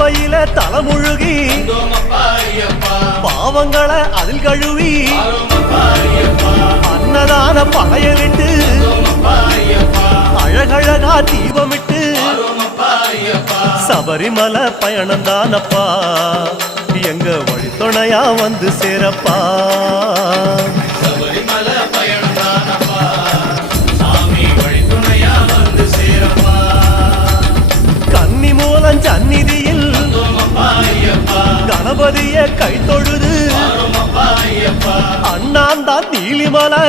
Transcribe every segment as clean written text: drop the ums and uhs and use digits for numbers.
பம்பையில தலைமுழுகி பாவங்களை அதில் கழுவி அன்னதான படையலிட்டு அழகழகா தீபமிட்டு சபரிமலை பயணம் தானப்பா எங்க வழித்துணையா வந்து சேரப்பா. சபரிமலை பயணம் தானப்பா சாமி வழித்துணையா வந்து சேரப்பா. கன்னி மூலம் சந்நிதியில் கணபதிய கை தொழுது அண்ணாந்தான் நீலிமலை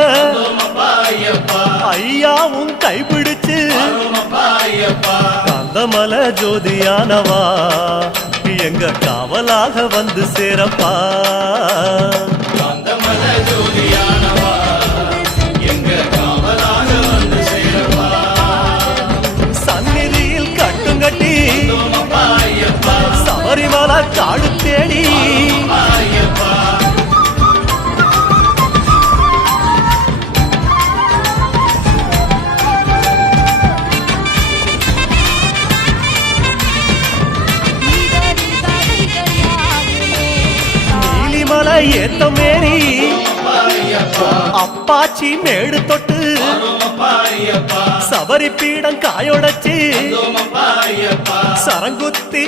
ஐயாவும் கைப்பிடிச்சு கந்தமலை ஜோதியானவா எங்க காவலாக வந்து சேரப்பா. கந்தமலை ஜோதியானவா எங்க காவலாக வந்து சேரப்பா. சந்நிதியில் கட்டுங்கட்டி சபரிமலை காடு தேடி நீலிமலை ஏத்த மேரி அப்பாச்சி மேடு தொட்டு சபரி பீடம் காயொடச்சு சரங்குத்தி